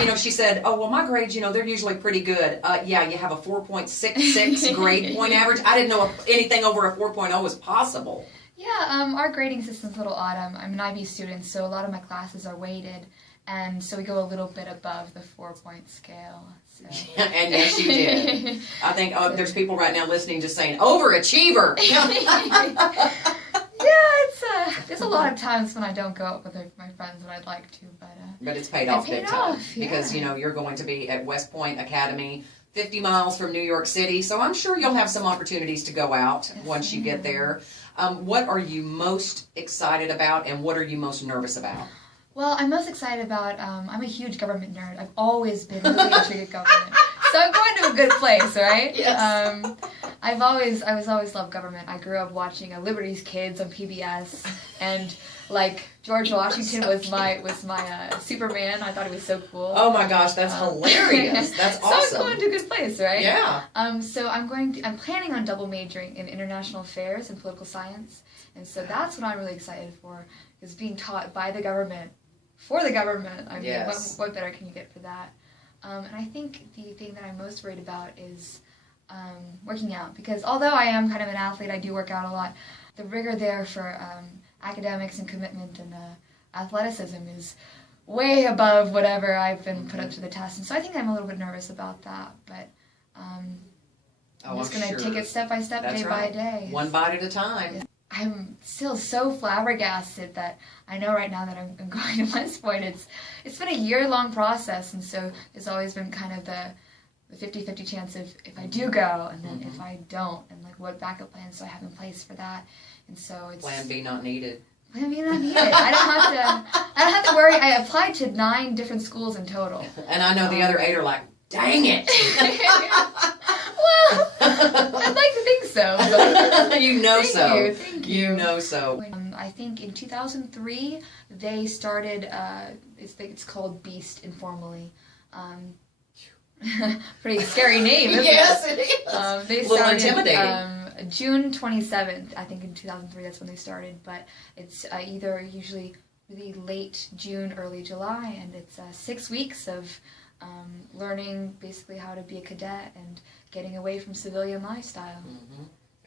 And she said, oh, well, my grades, they're usually pretty good. Yeah, you have a 4.66 grade point average. I didn't know if anything over a 4.0 was possible. Yeah, our grading system's a little odd. I'm an IB student, so a lot of my classes are weighted, and so we go a little bit above the 4-point scale. So. And yes, you did. I think there's people right now listening just saying, overachiever! Yeah, there's a lot of times when I don't go out with my friends when I'd like to, but it's paid off big time. Because, you're going to be at West Point Academy, 50 miles from New York City, so I'm sure you'll have some opportunities to go out once you get there. What are you most excited about, and what are you most nervous about? Well, I'm most excited about, I'm a huge government nerd. I've always been really intrigued with government. So I'm going to a good place, right? Yes. I was always loved government. I grew up watching Liberty's Kids on PBS, and George Washington was my Superman. I thought he was so cool. Oh my gosh, that's hilarious. That's awesome. So I'm going to a good place, right? Yeah. So I'm planning on double majoring in international affairs and political science, and so that's what I'm really excited for, is being taught by the government, for the government. I mean, yes. What better can you get for that? And I think the thing that I'm most worried about is working out, because although I am kind of an athlete, I do work out a lot. The rigor there for academics and commitment and athleticism is way above whatever I've been put up to the test, and so I think I'm a little bit nervous about that, but I'm just going to take it step by step, day by day. One bite at a time. I'm still so flabbergasted that I know right now that I'm going to West Point. It's been a year-long process, and so there's always been kind of the 50-50 chance if I do go, and then if I don't, and what backup plans do I have in place for that. And so it's Plan B not needed. Plan B not needed. I don't have to worry. I applied to 9 different schools in total. And I know the other 8 are like, dang it. Well, I'd like to think so. But you know so. Thank you. You know so. I think in 2003 they started. It's called Beast informally. Pretty scary name, isn't yes, it? It is. They a little started, intimidating. June 27th, I think in 2003, that's when they started, but it's either usually really late June, early July, and it's 6 weeks of learning basically how to be a cadet and getting away from civilian lifestyle.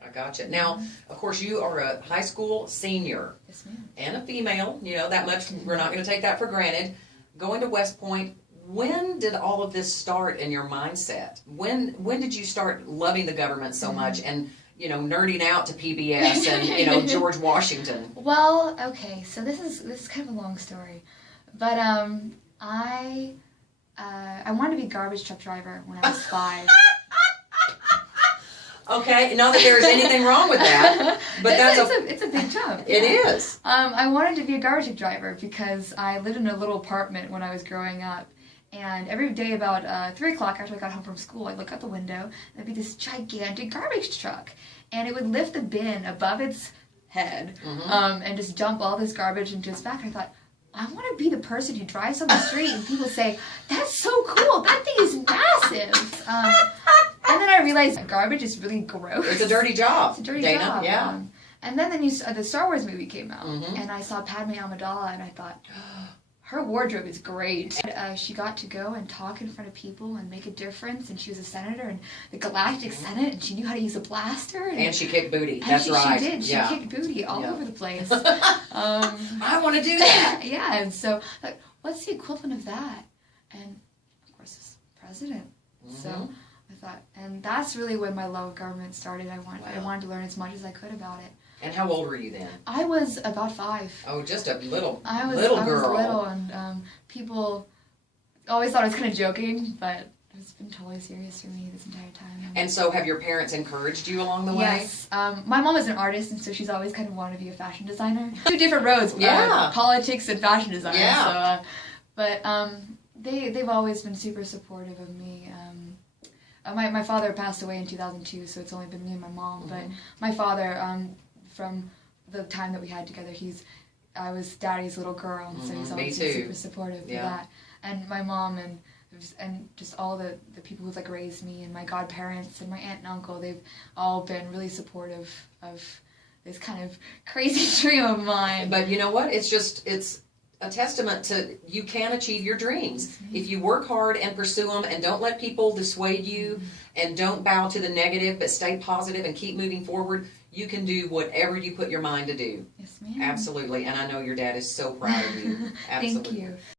I gotcha. Now, of course, you are a high school senior. Yes, ma'am. And a female, that much, we're not going to take that for granted. Going to West Point, when did all of this start in your mindset? When did you start loving the government so much and, nerding out to PBS and, George Washington? Well, okay, so this is kind of a long story. But I wanted to be a garbage truck driver when I was 5. Okay, not that there's anything wrong with that, but it's a big job. It is. I wanted to be a garbage truck driver because I lived in a little apartment when I was growing up, and every day about 3 o'clock after I got home from school, I'd look out the window, and there'd be this gigantic garbage truck, and it would lift the bin above its head, and just dump all this garbage into its back. I thought, I want to be the person who drives on the street and people say, that's so cool, that thing is massive. And then I realized garbage is really gross. It's a dirty job. It's a dirty Dana, job. Yeah. And then the Star Wars movie came out, and I saw Padme Amidala, and I thought, her wardrobe is great. She got to go and talk in front of people and make a difference, and she was a senator in the Galactic Senate, and she knew how to use a blaster. And she kicked booty. That's right. She did. She kicked booty all over the place. I want to do that. Yeah, and so, what's the equivalent of that? And, of course, it's president. So I thought, and that's really when my love of government started. I wanted to learn as much as I could about it. And how old were you then? I was about 5. Oh, just a little girl. I was little, and people always thought I was kind of joking, but it's been totally serious for me this entire time. And so have your parents encouraged you along the way? Yes. My mom is an artist, and so she's always kind of wanted to be a fashion designer. 2 different roads, politics and fashion design. Yeah. So, but they've always been super supportive of me. My father passed away in 2002, so it's only been me and my mom. But my father, from the time that we had together, I was Daddy's little girl, and so he's always been super supportive for that. And my mom and just all the people who've raised me, and my godparents and my aunt and uncle, they've all been really supportive of this kind of crazy dream of mine. But you know what? It's a testament to you can achieve your dreams. Yes, ma'am. If you work hard and pursue them and don't let people dissuade you and don't bow to the negative but stay positive and keep moving forward, you can do whatever you put your mind to do. Yes, ma'am. Absolutely. And I know your dad is so proud of you. Absolutely. Thank you.